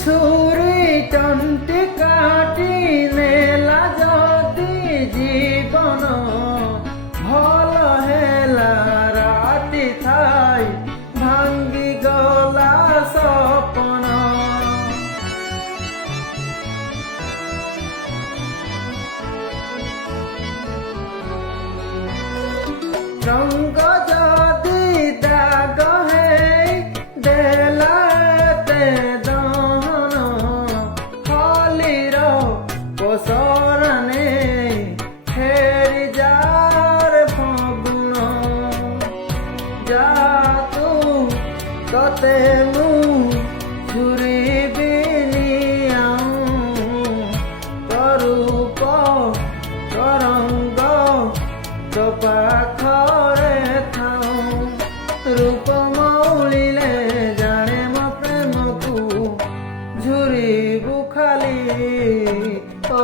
ছুরি তন্তি কাটি নেলা যদি জীবন ভাল হেলা রাতি থাই ভাঙ্গি গলা সপন রঙ্গ যদি দাগ হেই দেলাতে দহন হলির কোসরনে ফেরি যার ফগুন যা তু ততে মু ঝুরিবিনি করূপ তরঙ্গ তো পাখরে থাও রূপ মৌলিলে জানে মো প্রেমকু ঝুরিবু খালি ও